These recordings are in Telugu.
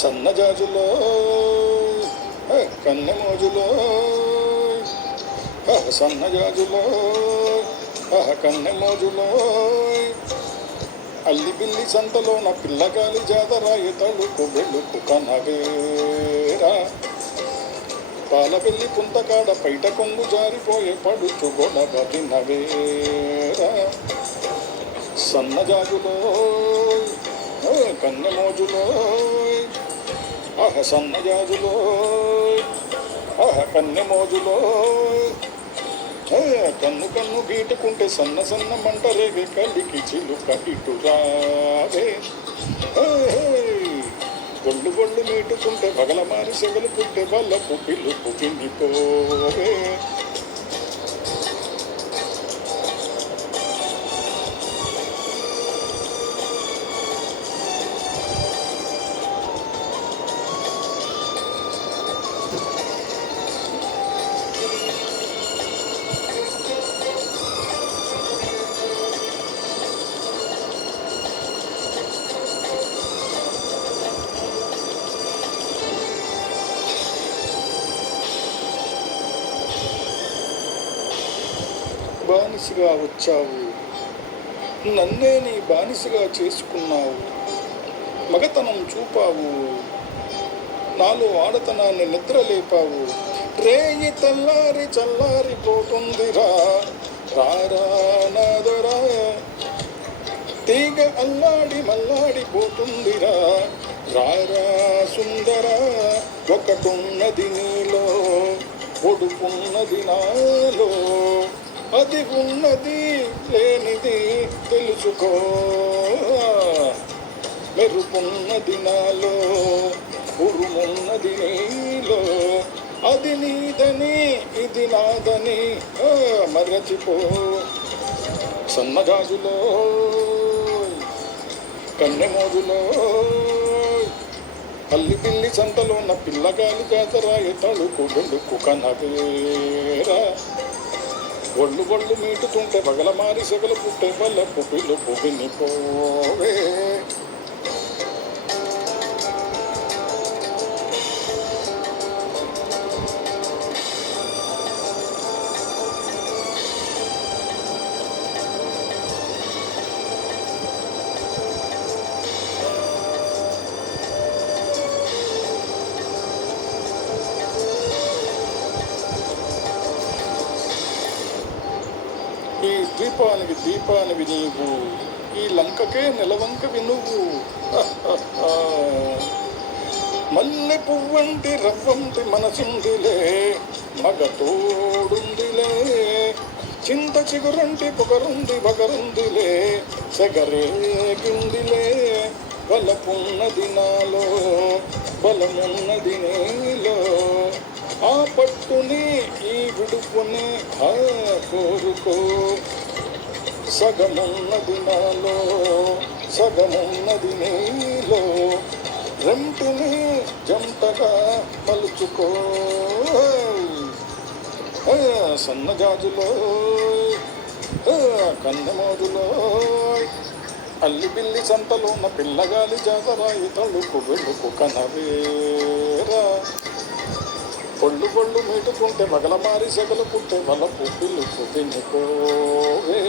సన్నజాజులో కన్నెమోజులో సన్నజాజులో కన్నెమోజులో అల్లి బిల్లి సంతలోన పిల్లగాలి జాతరాయి తడుకు వెళ్ళుకు కనవేరా పాల వెళ్ళి పుంతకాడ పైట కొంగు జారిపోయే పడుచు గొడవ వినవేరా సన్నజాజులో కన్నెమోజులో సన్నజాజులో కన్నెమోజులో కన్ను కన్ను గీటుకుంటే సన్న సన్న మంట రేగే కలికి చిలుక ఇటు రావే గొళ్ళు గొళ్ళు మీటుకుంటే పగల మారి సెగలు పుట్టే వాళ్ళకు పిలుపు పిన్నిపోవే బానిసగా వచ్చావు, నన్నే నీ బానిసగా చేసుకున్నావు, మగతనం చూపావు, నాలో ఆడతనాన్ని నిద్రలేపావు. రేయి తెల్లారి చల్లారిపోతుందిరా రారా నాదరా, తీగ అల్లాడి మల్లాడిపోతుందిరా రారా సుందరా. ఒకటున్నది నీలో ఒడుపున్నది నాలో, అది ఉన్నది లేనిది తెలుసుకో. మెరుపున్నది నాలో ఉరుమున్నది నీలో, అది నీదని ఇది నాదని మరచిపో. సన్నగాజులో కన్నెమోజులో అల్లి పిల్లి సంతలో ఉన్న పిల్లగాలి జాతరాయి తడుకు వెళ్ళుకు కనవేరా. ఒళ్ళు ఒళ్ళు మీటుతుంటే పగల మారి సెగలు పుట్టే వాళ్ళకు పిలుపు వినిపోవే. ఈ దీపానివి నీవు, ఈ లంకకే నిలవంకవి నువ్వు. మల్లె పువ్వంటి రవ్వంటి మనసుందిలే, మగ తోడుందిలే, చింత చిగురంటి పొగరుంది బగరుందిలే, సెగరేగిందిలే. బలపున్నది నాలో బలమున్నది నీలో, ఆ పట్టుని ఈ విడుపుని కోరుకో. సగమున్నది నాలో సగమున్నది నీలో, రెంటిని జంటగా మలుచుకో. సన్నజాజులో కన్నెమోజులో అల్లి బిల్లి సంతలో ఉన్న పిల్లగాలి జాతరాయి తడుకు వెళ్ళుకు కనవేరా. పొళ్ళు పొళ్ళు మీటుకుంటే పగల మారి సెగలు పుట్టే బలపు పిలుపు తినిపోవే.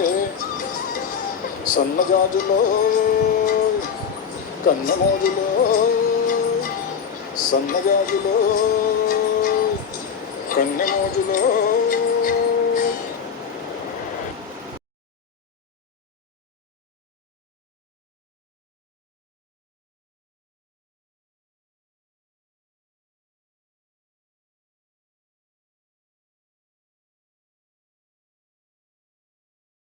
సన్నజాజులో కన్నెమోజులో సన్నజాజులో కన్నెమోజులో